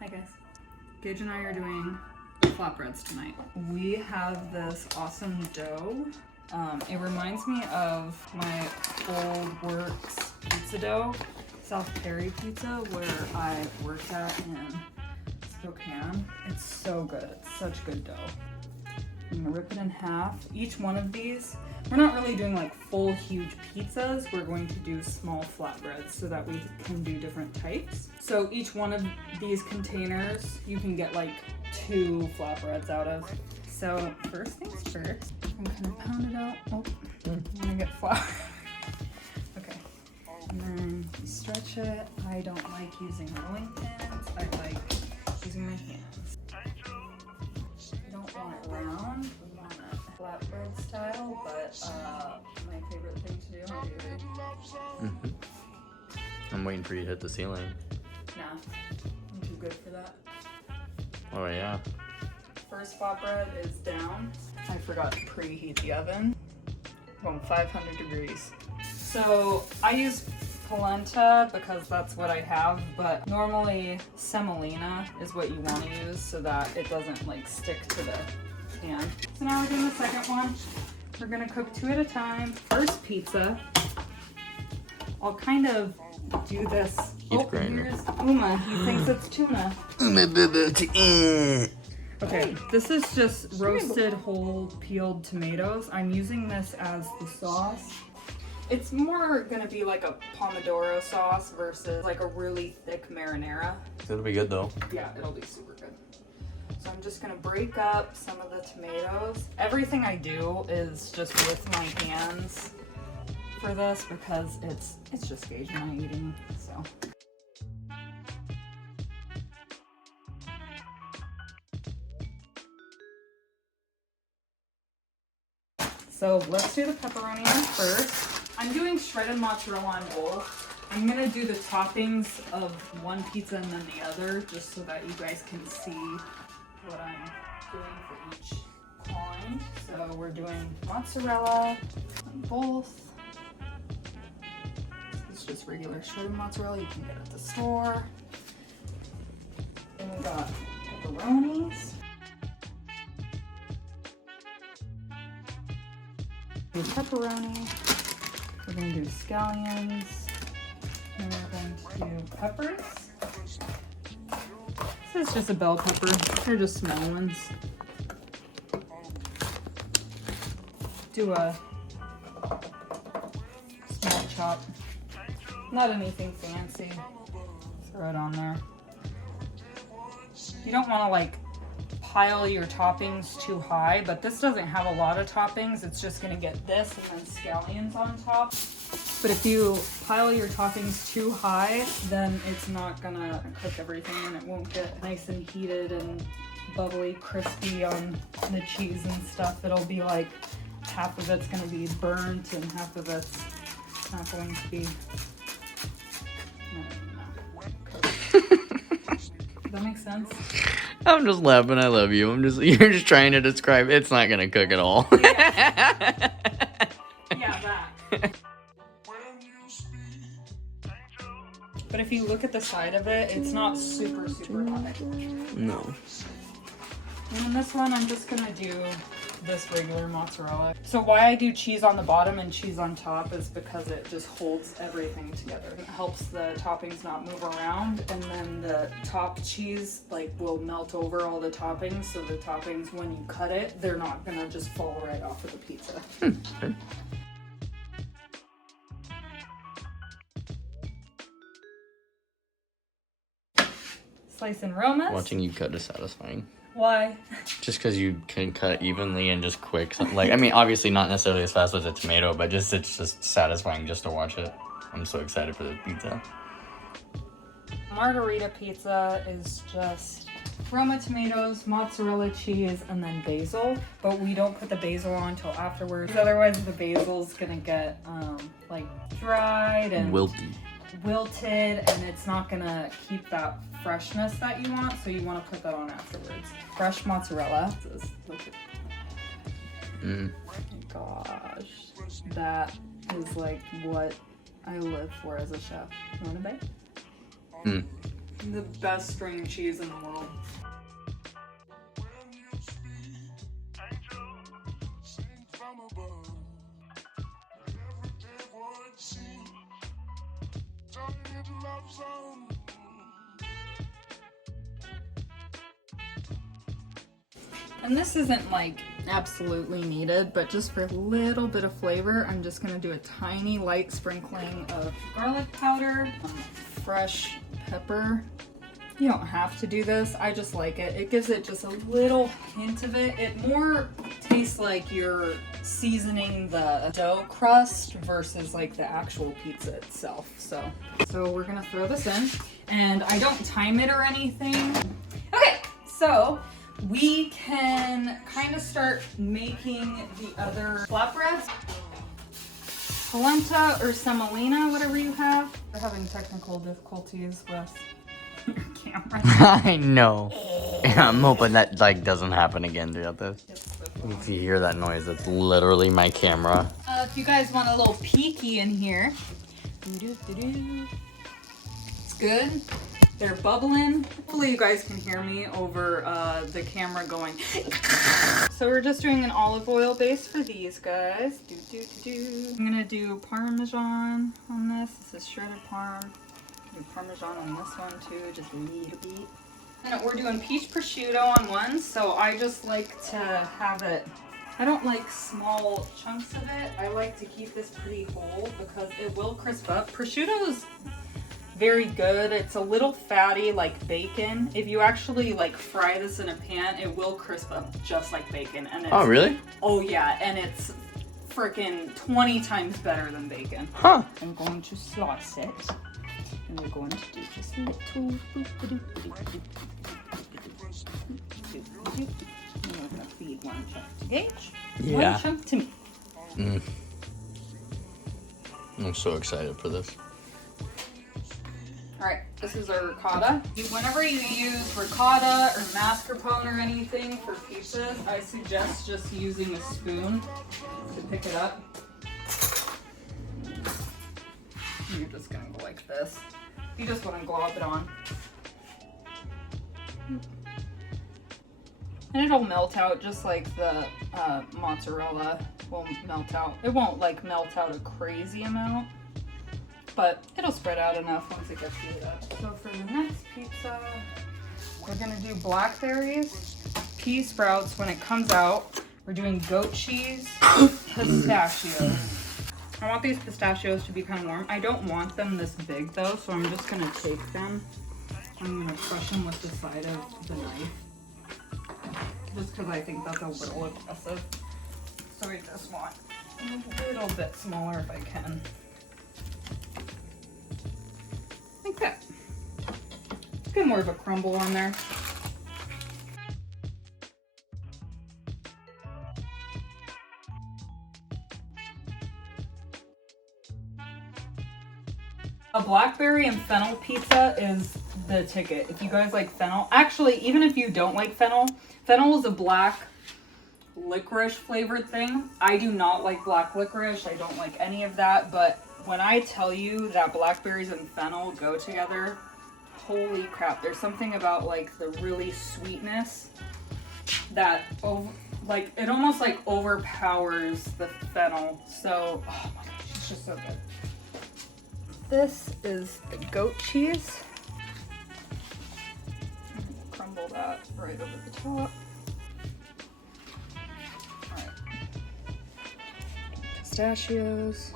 Hi guys. Gage and I are doing flatbreads tonight. We have this awesome dough. It reminds me of my old works pizza dough, South Perry Pizza, where I worked at in Spokane. It's so good. It's such good dough. I'm gonna rip it in half. Each one of these, we're not really doing like full huge pizzas. We're going to do small flatbreads so that we can do different types. So each one of these containers, you can get like 2 flatbreads out of. So first things first, I'm gonna pound it out. Oh, I'm gonna get flour. Okay, and then you stretch it. I don't like using rolling pins. I like using my hands. I don't want it round. We want it flatbread style, but my favorite thing to do, I'm waiting for you to hit the ceiling. Nah, I'm too good for that. Oh yeah. First flatbread is down. I forgot to preheat the oven. Going 500 degrees. So I use polenta because that's what I have, but normally semolina is what you want to use so that it doesn't like stick to the pan. So now we're doing the second one. We're gonna cook 2 at a time. First pizza. I'll kind of do this. Keith Grinder. Here's Uma. He thinks it's tuna. Okay, this is just roasted whole peeled tomatoes. I'm using this as the sauce. It's more gonna be like a pomodoro sauce versus like a really thick marinara. It'll be good though. Yeah, it'll be super good. So I'm just gonna break up some of the tomatoes. Everything I do is just with my hands for this because it's just Gage and I eating, so. So let's do the pepperoni first. I'm doing shredded mozzarella on both. I'm gonna do the toppings of one pizza and then the other, just so that you guys can see what I'm doing for each kind. So we're doing mozzarella on both. It's just regular shredded mozzarella you can get at the store. Then we got pepperonis. Do pepperoni, we're going to do scallions, and we're going to do peppers. This is just a bell pepper, they're just small ones. Do a small chop, not anything fancy, throw it on there. You don't want to like pile your toppings too high, but this doesn't have a lot of toppings. It's just gonna get this and then scallions on top. But if you pile your toppings too high, then it's not gonna cook everything and it won't get nice and heated and bubbly, crispy on the cheese and stuff. It'll be like half of it's gonna be burnt and half of it's not going to be cooked. Does that make sense? I'm just laughing. I love you. You're just trying to describe. It's not gonna cook at all. Yeah, that. But if you look at the side of it, it's not super high. No. And in this one, I'm just gonna do this regular mozzarella. So why I do cheese on the bottom and cheese on top is because it just holds everything together. It helps the toppings not move around, and then the top cheese like will melt over all the toppings, so the toppings, when you cut it, they're not gonna just fall right off of the pizza. Okay. Slice and Romas. Watching you cut is satisfying. Why? Just because you can cut evenly and just quick. Like, I mean, obviously not necessarily as fast as a tomato, but it's just satisfying just to watch it. I'm so excited for the pizza. Margarita pizza is just Roma tomatoes, mozzarella cheese, and then basil. But we don't put the basil on until afterwards. Otherwise, the basil's gonna get like dried and wilted, and it's not gonna keep that freshness that you want. So you want to put that on afterwards. Fresh mozzarella. Look at, oh my gosh, that is like what I live for as a chef. You want a bite? The best string cheese in the world. And this isn't like absolutely needed, but just for a little bit of flavor, I'm just gonna do a tiny light sprinkling of garlic powder, fresh pepper. You don't have to do this, I just like it. It gives it just a little hint of it. It more tastes like you're seasoning the dough crust versus like the actual pizza itself. So we're gonna throw this in, and I don't time it or anything. Okay, so we can kind of start making the other flatbreads. Polenta or semolina, whatever you have. We're having technical difficulties with your camera. I know. I'm hoping that like doesn't happen again throughout this. If you hear that noise, that's literally my camera. If you guys want a little peeky in here, it's good. They're bubbling. Hopefully you guys can hear me over the camera going. So we're just doing an olive oil base for these guys. I'm gonna do Parmesan on this. This is shredded parm. Do Parmesan on this one too, just a little bit. And we're doing peach prosciutto on one, so I just like to have it. I don't like small chunks of it. I like to keep this pretty whole because it will crisp up. Prosciutto is very good. It's a little fatty like bacon. If you actually like fry this in a pan, it will crisp up just like bacon. And it's, Oh, really? Oh yeah, and it's freaking 20 times better than bacon. Huh. I'm going to slice it, and we're going to do just a little. And we're gonna feed one chunk to Gage, Yeah. one chunk to me. I'm so excited for this. All right, this is our ricotta. Whenever you use ricotta or mascarpone or anything for pizzas, I suggest just using a spoon to pick it up. You're just gonna go like this. You just want to glob it on. And it'll melt out just like the mozzarella will melt out. It won't like melt out a crazy amount, but it'll spread out enough once it gets heated up. So for the next pizza, we're gonna do blackberries, pea sprouts. When it comes out, we're doing goat cheese, pistachios. I want these pistachios to be kind of warm. I don't want them this big though, so I'm just gonna take them. I'm gonna crush them with the side of the knife. Just because I think that's a little excessive. So I just want a little bit smaller if I can. Like that. Get more of a crumble on there. A blackberry and fennel pizza is the ticket. If you guys like fennel, actually, even if you don't like fennel, fennel is a black licorice flavored thing. I do not like black licorice. I don't like any of that, but when I tell you that blackberries and fennel go together, holy crap. There's something about like the really sweetness that like it almost like overpowers the fennel. So, oh my gosh, it's just so good. This is the goat cheese. Crumble that right over the top. Alright. Pistachios.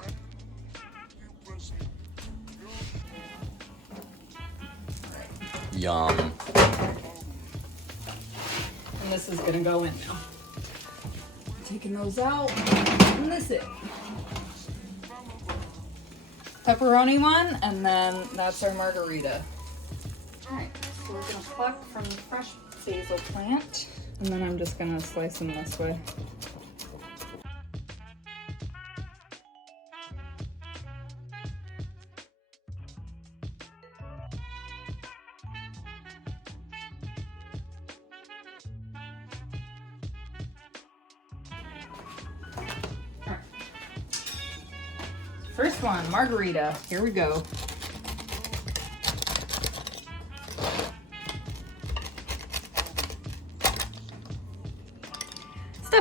Yum. And this is gonna go in now. Taking those out, and this it. Pepperoni one, and then that's our margarita. Alright, so we're gonna pluck from the fresh basil plant, and then I'm just gonna slice them this way. First one, margarita. Here we go.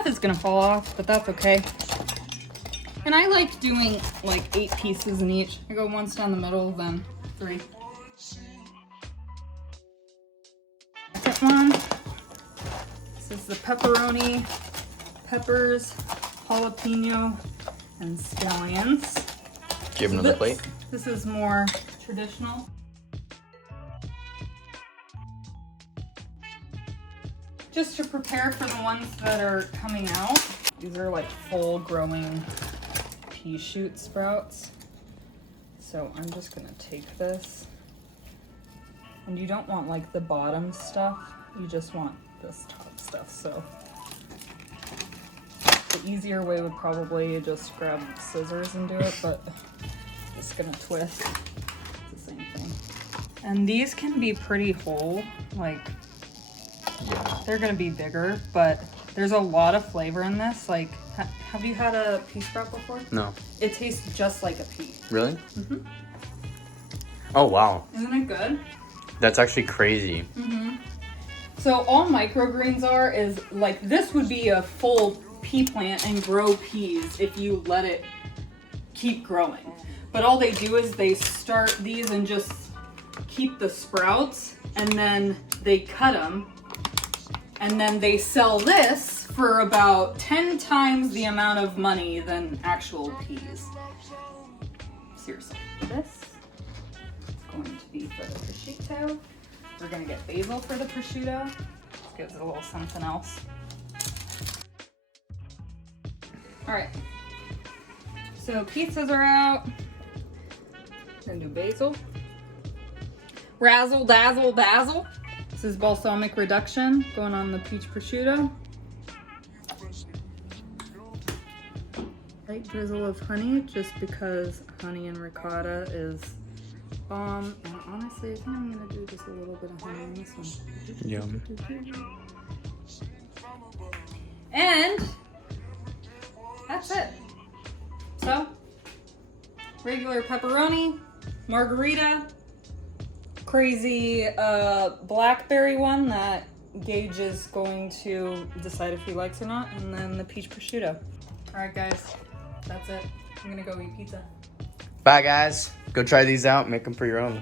half is gonna fall off, but that's okay. And I like doing like 8 pieces in each. I go once down the middle, then 3. Second one. This is the pepperoni, peppers, jalapeno, and scallions. Do you have another plate? This is more traditional. Just to prepare for the ones that are coming out. These are like full growing pea shoot sprouts. So I'm just gonna take this. And you don't want like the bottom stuff, you just want this top stuff. So the easier way would probably just grab scissors and do it, but just gonna twist. It's the same thing. And these can be pretty whole, like they're gonna be bigger, but there's a lot of flavor in this. Like, have you had a pea sprout before? No. It tastes just like a pea. Really? Mm-hmm. Oh, wow. Isn't it good? That's actually crazy. Mm-hmm. So all microgreens are is like, this would be a full pea plant and grow peas if you let it keep growing. But all they do is they start these and just keep the sprouts, and then they cut them, and then they sell this for about 10 times the amount of money than actual peas. Seriously. This is going to be for the prosciutto. We're gonna get basil for the prosciutto. Just gives it a little something else. All right. So pizzas are out. We're gonna do basil. Razzle dazzle basil. This is balsamic reduction going on the peach prosciutto. Light drizzle of honey, just because honey and ricotta is bomb. And honestly, I think I'm gonna do just a little bit of honey on this one. Yum. And that's it. So, regular pepperoni, margarita, crazy blackberry one that Gage is going to decide if he likes or not, and then the peach prosciutto. All right, guys, that's it. I'm gonna go eat pizza. Bye, guys. Go try these out. Make them for your own.